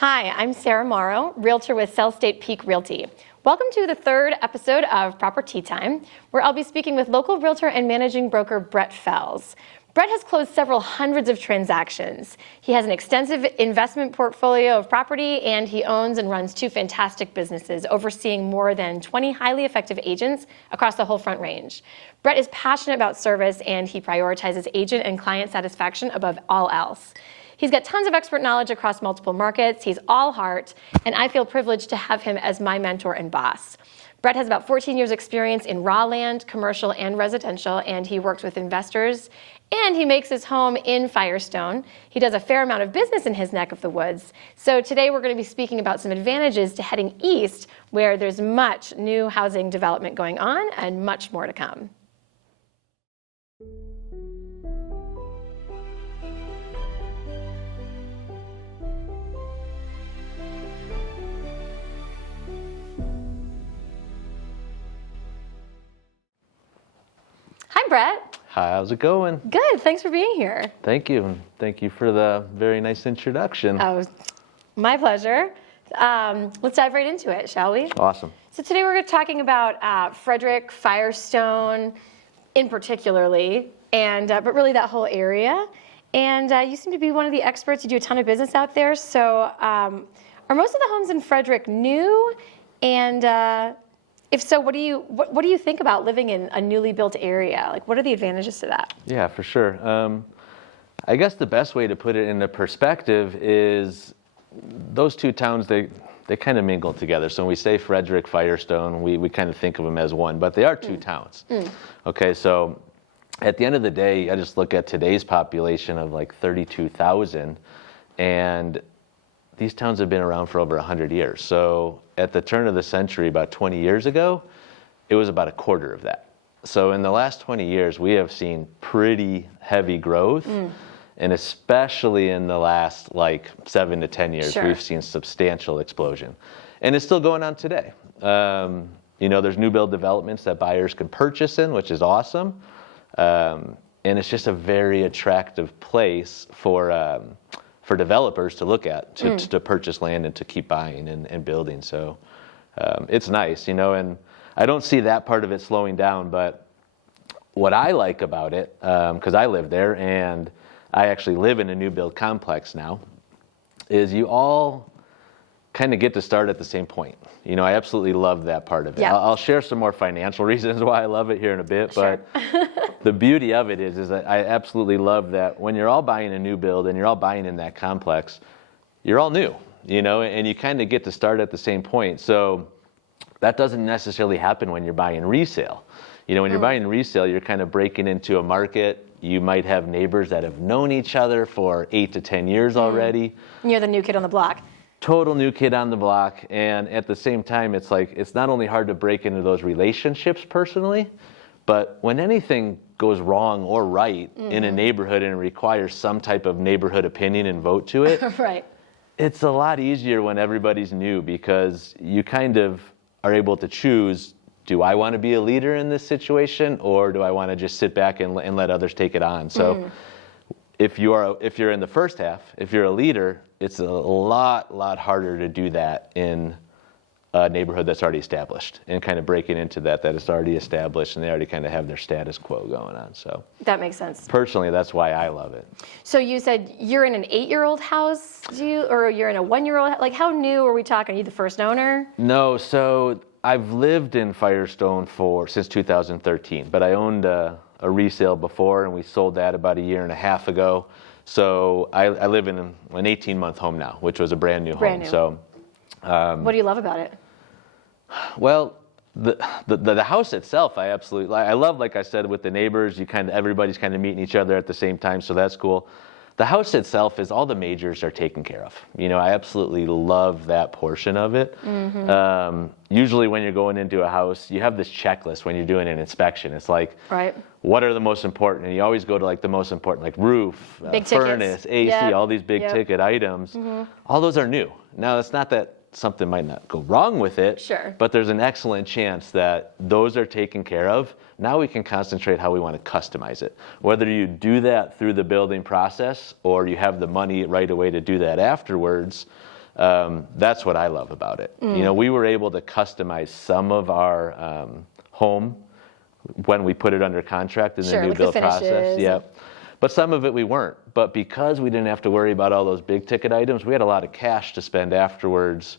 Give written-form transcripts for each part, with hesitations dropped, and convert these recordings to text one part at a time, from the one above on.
Hi, I'm Sarah Morrow, Realtor with Sell State Peak Realty. Welcome to the third episode of Proper Tea Time, where I'll be speaking with local realtor and managing broker Brett Fells. Brett has closed several hundreds of transactions. He has an extensive investment portfolio of property, and he owns and runs two fantastic businesses, overseeing more than 20 highly effective agents across the whole Front Range. Brett is passionate about service, and he prioritizes agent and client satisfaction above all else. He's got tons of expert knowledge across multiple markets. He's all heart, and I feel privileged to have him as my mentor and boss. Brett has about 14 years experience in raw land, commercial, and residential, and he works with investors, and he makes his home in Firestone. He does a fair amount of business in his neck of the woods. So today we're going to be speaking about some advantages to heading east, where there's much new housing development going on and much more to come. Hi, Brett. Hi, how's it going? Good. Thanks for being here. Thank you. And thank you for the very nice introduction. Oh, my pleasure. Let's dive right into it, shall we? Awesome. So today we're talking about Frederick, Firestone, in particularly, and but really that whole area. And you seem to be one of the experts. You do a ton of business out there. So are most of the homes in Frederick new? And if so, what do you think about living in a newly built area? Like, what are the advantages to that? Yeah, for sure. I guess the best way to put it into perspective is those two towns, they kind of mingle together. So when we say Frederick, Firestone, we kind of think of them as one, but they are two towns. Okay, so at the end of the day, I just look at today's population of like 32,000, and these towns have been around for over 100 years. So at the turn of the century, about 20 years ago, it was about a quarter of that. So in the last 20 years, we have seen pretty heavy growth. And especially in the last like 7 to 10 years, we've seen substantial explosion. And it's still going on today. You know, there's new build developments that buyers can purchase in, which is awesome. And it's just a very attractive place for developers to look at, to purchase land and to keep buying and building. So it's nice, you know, and I don't see that part of it slowing down, but what I like about it, because I live there and I actually live in a new build complex now, is you all kind of get to start at the same point. You know, I absolutely love that part of it. Yeah. I'll share some more financial reasons why I love it here in a bit, but the beauty of it is that I absolutely love that when you're all buying a new build and you're all buying in that complex, you're all new, you know, and you kind of get to start at the same point. So that doesn't necessarily happen when you're buying resale. You know, when you're buying resale, you're kind of breaking into a market. You might have neighbors that have known each other for 8 to 10 years already. You're the new kid on the block. Total new kid on the block, and at the same time, it's like, it's not only hard to break into those relationships personally, but when anything goes wrong or right in a neighborhood and it requires some type of neighborhood opinion and vote to it, right. It's a lot easier when everybody's new, because you kind of are able to choose, do I want to be a leader in this situation, or do I want to just sit back and let others take it on? So if you're in the first half, if you're a leader, it's a lot harder to do that in a neighborhood that's already established, and kind of breaking into that is already established and they already kind of have their status quo going on. So that makes sense. Personally, that's why I love it. So you said you're in an 8-year-old house, or you're in a 1-year-old? Like, how new are we talking? Are you the first owner? No, so I've lived in Firestone since 2013, but I owned a resale before, and we sold that about 1.5 years ago. So I live in an 18-month home now, which was a brand new home. So, what do you love about it? Well, the house itself, I absolutely like. I love, like I said, with the neighbors, everybody's kind of meeting each other at the same time, so that's cool. The house itself is all the majors are taken care of. You know, I absolutely love that portion of it. Usually when you're going into a house, you have this checklist when you're doing an inspection. It's like, what are the most important? And you always go to like the most important, like roof, furnace, AC, all these big ticket items. All those are new. Now, it's not that something might not go wrong with it, but there's an excellent chance that those are taken care of. Now we can concentrate how we want to customize it. Whether you do that through the building process or you have the money right away to do that afterwards, That's what I love about it. You know, we were able to customize some of our home when we put it under contract in the new like build the process. Yep. But some of it we weren't. But because we didn't have to worry about all those big ticket items, we had a lot of cash to spend afterwards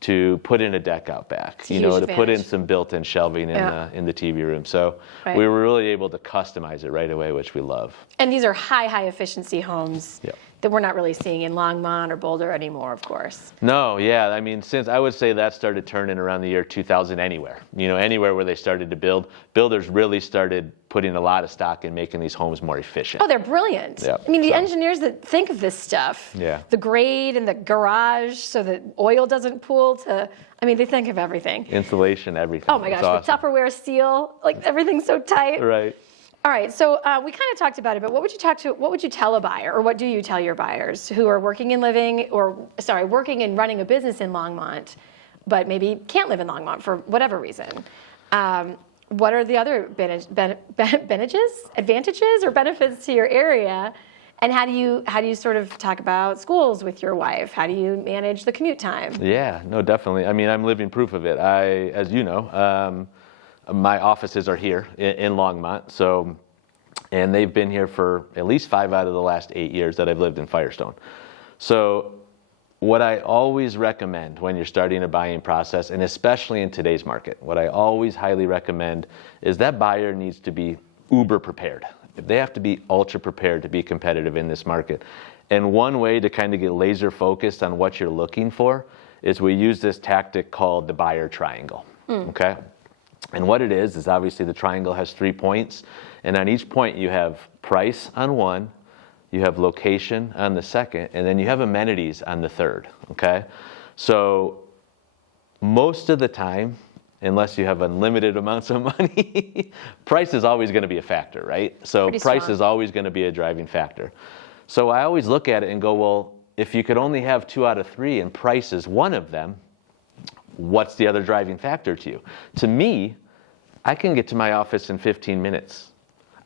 to put in a deck out back, you know, to put in some built-in shelving in the TV room. So we were really able to customize it right away, which we love. And these are high efficiency homes that we're not really seeing in Longmont or Boulder anymore, of course. No, yeah. I mean, since I would say that started turning around the year 2000 anywhere. You know, anywhere where they started to build, builders really started putting a lot of stock in making these homes more efficient. Oh, they're brilliant. Yep. I mean, the engineers that think of this stuff, Yeah. the grade and the garage so that oil doesn't pool to, I mean, they think of everything. Insulation, everything. Oh my gosh, It's the awesome. Tupperware steel, like everything's so tight. Right. All right, so we kind of talked about it, but what would you tell a buyer, or what do you tell your buyers who are working and running a business in Longmont, but maybe can't live in Longmont for whatever reason? What are the other advantages or benefits to your area? And how do you sort of talk about schools with your wife? How do you manage the commute time? Yeah, no, definitely. I mean, I'm living proof of it. As you know, my offices are here in Longmont, and they've been here for at least 5 out of the last 8 years that I've lived in Firestone. So what I always recommend when you're starting a buying process, and especially in today's market, what I always highly recommend is that buyer needs to be uber prepared. They have to be ultra prepared to be competitive in this market. And one way to kind of get laser focused on what you're looking for is we use this tactic called the buyer triangle, okay? And what it is obviously the triangle has 3 points, and on each point you have price on one, you have location on the second, and then you have amenities on the third, okay? So most of the time, unless you have unlimited amounts of money, price is always going to be a factor, right? So price is always going to be a driving factor. So I always look at it and go, well, if you could only have 2 out of 3 and price is one of them, what's the other driving factor to you? To me, I can get to my office in 15 minutes.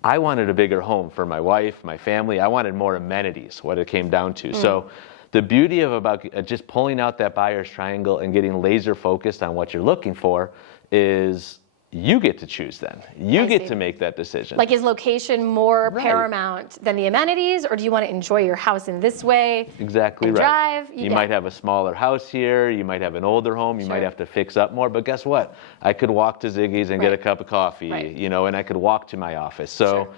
I wanted a bigger home for my wife, my family. I wanted more amenities, what it came down to. So the beauty of about just pulling out that buyer's triangle and getting laser focused on what you're looking for is you get to choose then. You get to make that decision. Like, is location more paramount than the amenities, or do you want to enjoy your house in this way? Exactly and right. Drive? You might have a smaller house here. You might have an older home. You might have to fix up more. But guess what? I could walk to Ziggy's and get a cup of coffee, you know, and I could walk to my office. So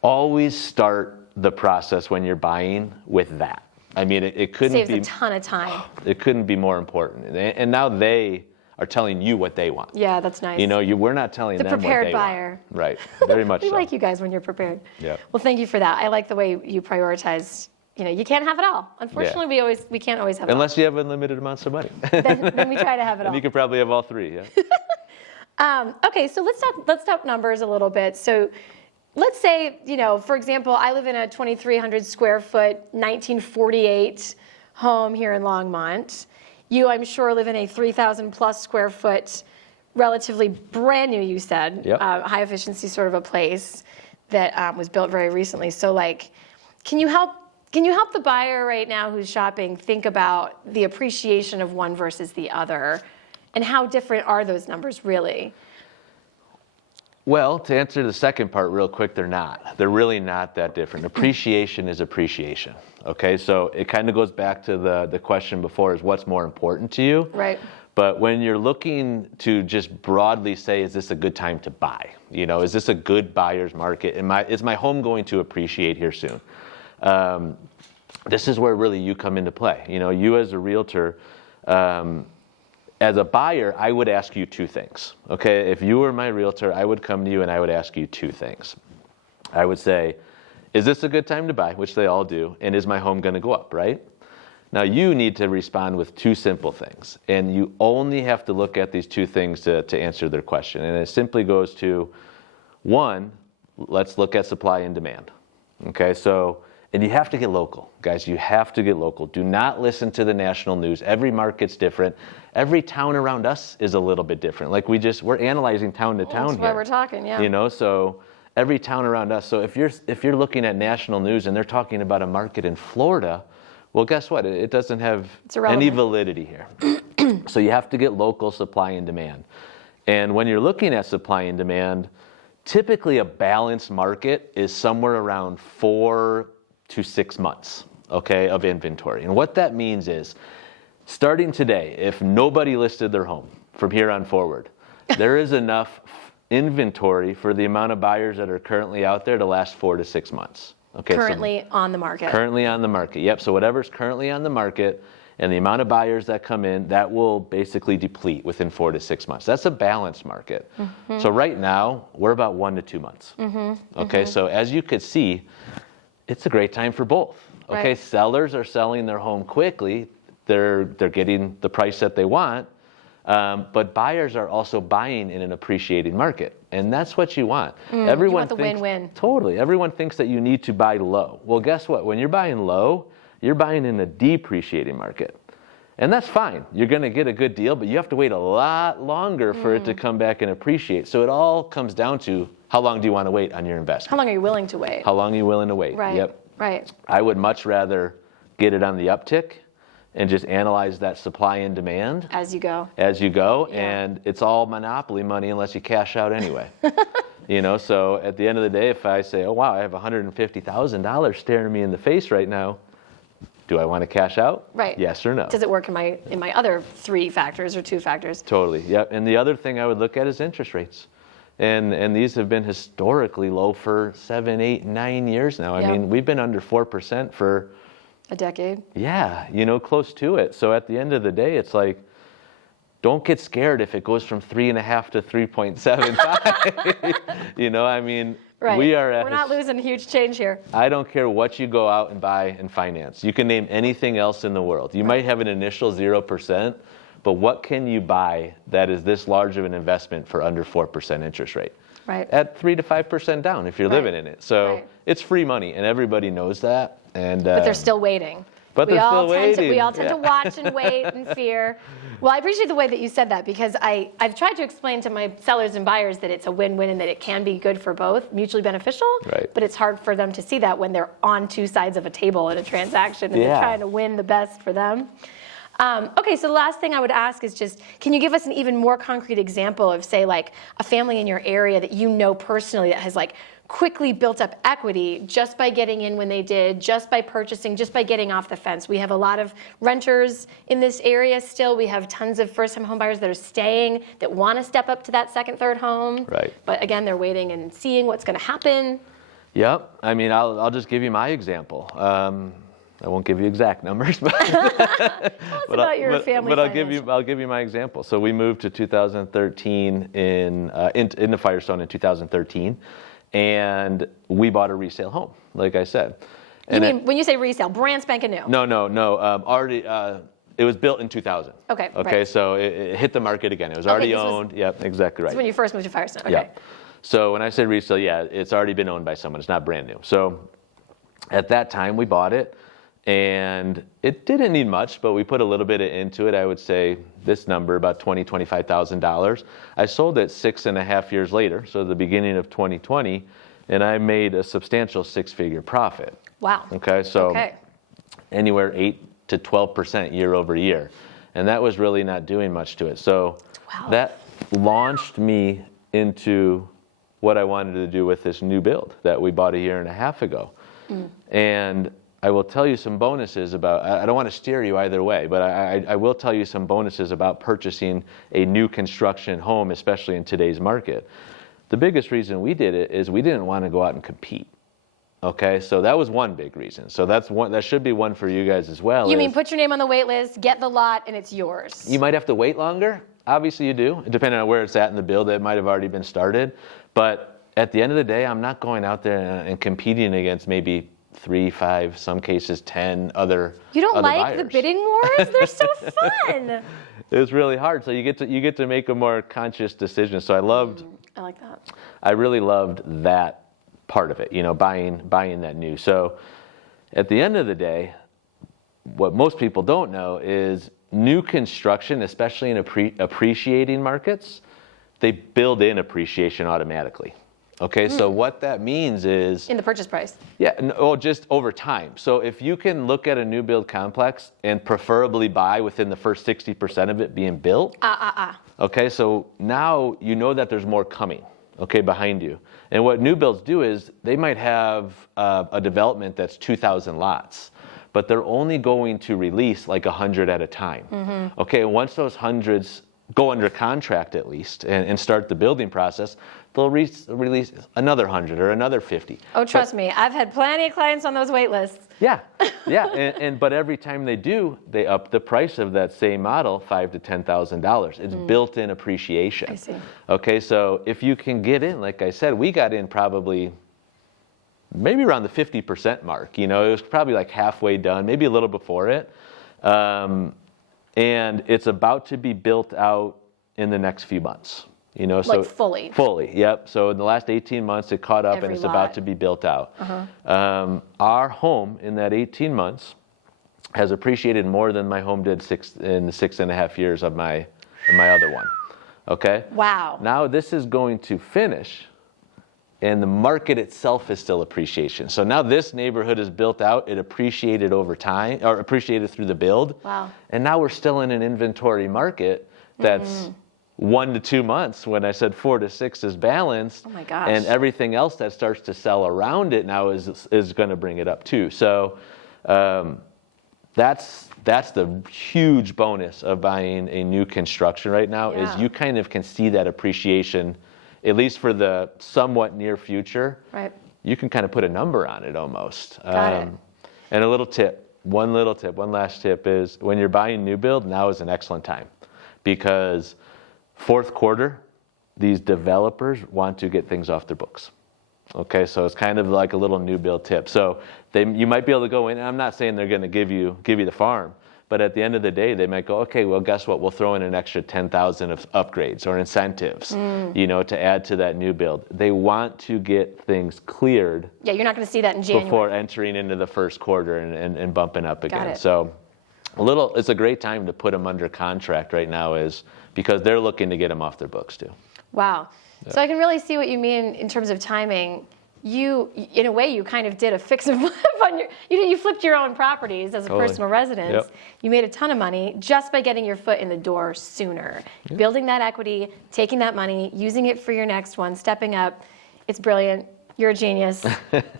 always start the process when you're buying with that. I mean, it couldn't Saves be a ton of time. It couldn't be more important. And now they are telling you what they want. Yeah, that's nice. You know, we're not telling them what they want. The prepared buyer. Right, very much We so. like you guys when you're prepared. Yeah. Well, thank you for that. I like the way you prioritize. You know, you can't have it all. Unfortunately, we can't always have it all. Unless you have unlimited amounts of money. Then we try to have it all. And you could probably have all 3, yeah. Okay, so let's talk numbers a little bit. So let's say, you know, for example, I live in a 2,300 square foot 1948 home here in Longmont. You, I'm sure, live in a 3,000 plus square foot, relatively brand new, you said, high efficiency sort of a place that was built very recently. So, like, can you help the buyer right now who's shopping think about the appreciation of one versus the other, and how different are those numbers really? Well, to answer the second part real quick, they're not. They're really not that different. Appreciation is appreciation, okay? So it kind of goes back to the question before, is what's more important to you? Right. But when you're looking to just broadly say, is this a good time to buy? You know, is this a good buyer's market? Is my home going to appreciate here soon? This is where really you come into play. You know, you as a realtor, as a buyer, I would ask you 2 things, okay? If you were my realtor, I would come to you and I would ask you 2 things. I would say, is this a good time to buy, which they all do, and is my home gonna go up, right? Now you need to respond with 2 simple things, and you only have to look at these 2 things to answer their question. And it simply goes to, 1, let's look at supply and demand, okay? So, and you have to get local, guys. You have to get local. Do not listen to the national news. Every market's different. Every town around us is a little bit different. Like we're analyzing town to town here. That's why we're talking, yeah. You know, so every town around us. So if you're looking at national news and they're talking about a market in Florida, Well, guess what? It doesn't have It's irrelevant. any validity here. So you have to get local supply and demand. And when you're looking at supply and demand, typically a balanced market is somewhere around 4 to 6 months, okay, of inventory. And what that means is, starting today, if nobody listed their home from here on forward, there is enough inventory for the amount of buyers that are currently out there to last 4 to 6 months. Okay, Currently on the market. Currently on the market, yep. So whatever's currently on the market and the amount of buyers that come in, that will basically deplete within 4 to 6 months. That's a balanced market. So right now, we're about 1 to 2 months. Okay, so as you could see, it's a great time for both. Okay, Right. sellers are selling their home quickly. They're getting the price that they want. But buyers are also buying in an appreciating market, and that's what you want. Everyone you want the thinks, win-win. Totally. Everyone thinks that you need to buy low. Well, guess what? When you're buying low, you're buying in a depreciating market, and that's fine. You're going to get a good deal, but you have to wait a lot longer for it to come back and appreciate. So it all comes down to how long do you want to wait on your investment? How long are you willing to wait? How long are you willing to wait? Right. Yep. Right. I would much rather get it on the uptick and just analyze that supply and demand As you go. Yeah. And it's all monopoly money unless you cash out anyway. So at the end of the day, if I say, oh wow, I have $150,000 staring me in the face right now, do I want to cash out? Right. Yes or no? Does it work in my other 3 factors or 2 factors? Totally, yep. And the other thing I would look at is interest rates. And these have been historically low for 7, 8, 9 years now. I Yep. mean, we've been under 4% for A decade? yeah, close to it. So at the end of the day, it's like, don't get scared if it goes from 3.5 to 3.75. I mean, Right. we're not losing huge change here. I don't care what you go out and buy and finance. You can name anything else in the world. You might have an initial 0%, but what can you buy that is this large of an investment for under 4% interest rate? Right. At 3 to 5% down if you're living in it. So Right. it's free money, and everybody knows that. And But they're still waiting. But they're still waiting. We all tend Yeah. to watch and wait and fear. Well, I appreciate the way that you said that, because I've tried to explain to my sellers and buyers that it's a win-win and that it can be good for both, mutually beneficial. Right. But it's hard for them to see that when they're on 2 sides of a table in a transaction and they're Yeah. trying to win the best for them. Okay, so the last thing I would ask is just, can you give us an even more concrete example of, say, like a family in your area that you know personally that has like quickly built up equity just by getting in when they did, just by purchasing, just by getting off the fence? We have a lot of renters in this area still. We have tons of first-time home buyers that are staying, that want to step up to that second, third home. Right. But again, they're waiting and seeing what's going to happen. Yep. I mean, I'll just give you my example. I won't give you exact numbers, but Tell us about your family But I'll financial. give you my example. So we moved to 2013 into Firestone in 2013, and we bought a resale home, like I said. You mean, when you say resale, brand spanking new? No. Already, it was built in 2000. Okay, Okay. right. So it hit the market again. It was Okay, already this was- owned. Yep. Exactly right. That's when you first moved to Firestone. Okay. Yeah. So when I say resale, yeah, it's already been owned by someone. It's not brand new. So at that time, we bought it, and it didn't need much, but we put a little bit into it. I would say this number, about $20,000, $25,000. I sold it 6.5 years later, so the beginning of 2020, and I made a substantial 6-figure profit. Wow. Okay, so Okay. anywhere 8 to 12% year over year. And that was really not doing much to it. So Wow. that launched me into what I wanted to do with this new build that we bought 1.5 years ago. And I will tell you some bonuses about, I don't want to steer you either way, but I will tell you some bonuses about purchasing a new construction home, especially in today's market. The biggest reason we did it is we didn't want to go out and compete. Okay, so that was one big reason. So that's one, that should be one for you guys as well. You mean put your name on the wait list, get the lot, and it's yours? You might have to wait longer. Obviously you do, depending on where it's at in the build. It might have already been started. But at the end of the day, I'm not going out there and competing against maybe 3, 5, some cases 10 other You don't like buyers. the bidding wars? They're so fun. It's really hard. So you get to make a more conscious decision. So I like that. I really loved that part of it, buying that new. So at the end of the day, what most people don't know is new construction, especially in appreciating markets, they build in appreciation automatically. Okay, so what that means is... In the purchase price? Yeah, just over time. So if you can look at a new build complex and preferably buy within the first 60% of it being built. Okay, so now you know that there's more coming, okay, behind you. And what new builds do is they might have a development that's 2,000 lots, but they're only going to release like 100 at a time. Okay, once those hundreds go under contract at least and start the building process, they'll release another 100 or another 50. Oh, trust me, I've had plenty of clients on those wait lists. Yeah, but every time they do, they up the price of that same model $5,000 to $10,000. It's built-in appreciation. I see. Okay, so if you can get in, like I said, we got in probably maybe around the 50% mark. You know, it was probably like halfway done, maybe a little before it. And it's about to be built out in the next few months. You know, so like fully? Fully, yep. So in the last 18 months, it caught up and it's about to be built out. Our home in that 18 months has appreciated more than my home did in the 6.5 years of my other one. Okay? Wow. Now this is going to finish, and the market itself is still appreciation. So now this neighborhood is built out, it appreciated over time, or appreciated through the build. Wow. And now we're still in an inventory market that's 1 to 2 months, when I said 4 to 6 is balanced. Oh my gosh. And everything else that starts to sell around it now is going to bring it up too. So that's the huge bonus of buying a new construction right now, is you kind of can see that appreciation, at least for the somewhat near future. Right. You can kind of put a number on it almost. Got it. And a little tip, one last tip is, when you're buying new build, now is an excellent time, because fourth quarter, these developers want to get things off their books. Okay, so it's kind of like a little new build tip. So you might be able to go in, and I'm not saying they're going to give you the farm, but at the end of the day, they might go, okay, well, guess what? We'll throw in an extra 10,000 of upgrades or incentives, you know, to add to that new build. They want to get things cleared. Yeah, you're not going to see that in January. Before entering into the first quarter and bumping up again. Got it. So it's a great time to put them under contract right now, is because they're looking to get them off their books too. Wow. Yeah. So I can really see what you mean in terms of timing. You, in a way, you kind of did a fix and flip on you flipped your own properties as a personal residence. Yep. You made a ton of money just by getting your foot in the door sooner. Yep. Building that equity, taking that money, using it for your next one, stepping up. It's brilliant. You're a genius.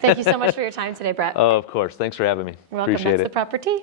Thank you so much for your time today, Brett. Oh, of course. Thanks for having me. You're welcome. Appreciate That's it. The Property.